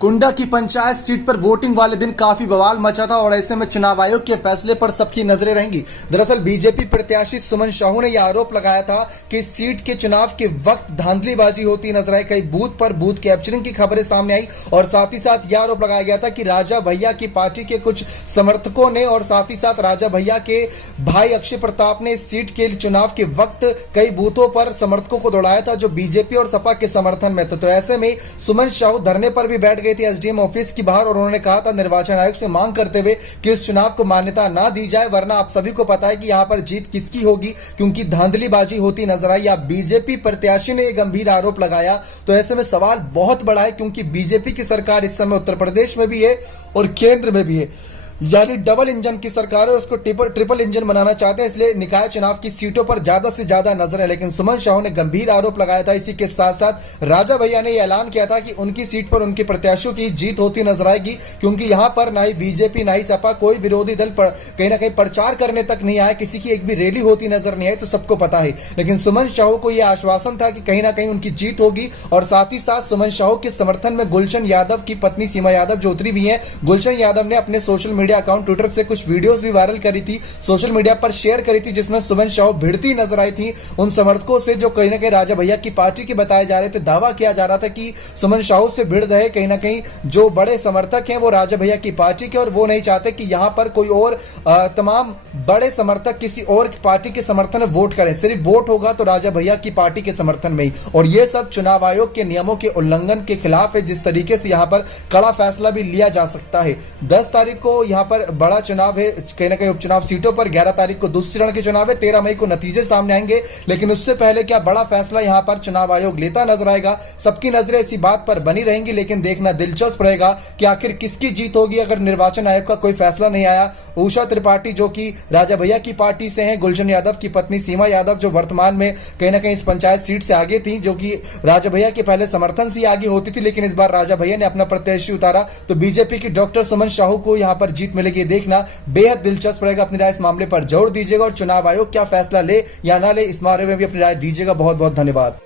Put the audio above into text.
कुंडा की पंचायत सीट पर वोटिंग वाले दिन काफी बवाल मचा था और ऐसे में चुनाव आयोग के फैसले पर सबकी नजरें रहेंगी। दरअसल बीजेपी प्रत्याशी सुमन साहू ने यह आरोप लगाया था कि सीट के चुनाव के वक्त धांधलीबाजी होती नजर आई। कई बूथ पर बूथ कैप्चरिंग की खबरें सामने आई और साथ ही साथ यह आरोप लगाया गया था कि राजा भैया की पार्टी के कुछ समर्थकों ने और साथ ही साथ राजा भैया के भाई अक्षय प्रताप ने इस सीट के चुनाव के वक्त कई बूथों पर समर्थकों को दौड़ाया था जो बीजेपी और सपा के समर्थन में था। तो ऐसे में सुमन साहू धरने पर भी बैठ गए थे एसडीएम ऑफिस की बाहर और उन्होंने कहा था निर्वाचन आयोग से मांग करते हुए कि इस चुनाव को मान्यता ना दी जाए, वरना आप सभी को पता है कि यहां पर जीत किसकी होगी, क्योंकि धांधलीबाजी होती नजर आई। आप बीजेपी प्रत्याशी ने यह गंभीर आरोप लगाया। तो ऐसे में सवाल बहुत बड़ा है, क्योंकि बीजेपी की सरकार इस समय उत्तर प्रदेश में भी है और केंद्र में भी है, यानी डबल इंजन की सरकार है, उसको ट्रिपल इंजन बनाना चाहते हैं, इसलिए निकाय चुनाव की सीटों पर ज्यादा से ज्यादा नजर है। लेकिन सुमन साहू ने गंभीर आरोप लगाया था। इसी के साथ साथ राजा भैया ने यह ऐलान किया था कि उनकी सीट पर उनके प्रत्याशियों की जीत होती नजर आएगी, क्योंकि यहां पर ना ही बीजेपी ना ही सपा कोई विरोधी दल पर कहीं ना कहीं प्रचार करने तक नहीं आया, किसी की एक भी रैली होती नजर नहीं आई, तो सबको पता है। लेकिन सुमन साहू को यह आश्वासन था कि कहीं ना कहीं उनकी जीत होगी और साथ ही साथ सुमन साहू के समर्थन में गुलशन यादव की पत्नी सीमा यादव जो उतरी भी है। गुलशन यादव ने अपने सोशल मीडिया अकाउंट ट्विटर से कुछ वीडियोस भी वायरल करी थी, सोशल मीडिया पर शेयर करी थी, जिसमें सुमन साहू भिड़ती नजर आई थी उन समर्थकों से जो कहीं ना कहीं राजा भैया की पार्टी के बताए जा रहे थे। दावा किया जा रहा था कि सुमन साहू से भिड़ रहे कहीं ना कहीं जो बड़े समर्थक हैं वो राजा भैया की पार्टी के, और वो नहीं चाहते कि यहां पर कोई और तमाम बड़े समर्थक किसी और पार्टी के समर्थन में वोट करें। सिर्फ वोट होगा तो राजा भैया की पार्टी के समर्थन में ही, और यह सब चुनाव आयोग के नियमों के उल्लंघन के खिलाफ है, जिस तरीके से यहां पर कड़ा फैसला भी लिया जा सकता है। 10 तारीख को यहां पर बड़ा चुनाव है, कहीं ना कहीं उपचुनाव सीटों पर। 11 तारीख को दूसरे चरण के चुनाव है, 13 मई को नतीजे सामने आएंगे। लेकिन उससे पहले क्या बड़ा फैसला यहां पर चुनाव आयोग लेता नजर आएगा, सबकी नजरें इसी बात पर बनी रहेंगी। लेकिन देखना दिलचस्प रहेगा कि आखिर किसकी जीत होगी अगर निर्वाचन आयोग का कोई फैसला नहीं आया। उषा त्रिपाठी जो कि राजा भैया की पार्टी से हैं, गुलशन यादव की पत्नी सीमा यादव जो वर्तमान में कहीं ना कहीं इस पंचायत सीट से आगे थी, जो कि राजा भैया के पहले समर्थन से आगे होती थी, लेकिन इस बार राजा भैया ने अपना प्रत्याशी उतारा, तो बीजेपी की डॉक्टर सुमन साहू को यहां पर जीत मिलेगी। देखना बेहद दिलचस्प रहेगा। अपनी राय इस मामले पर जरूर दीजिएगा और चुनाव आयोग क्या फैसला ले या ना ले इस बारे में भी अपनी राय दीजिएगा। बहुत बहुत धन्यवाद।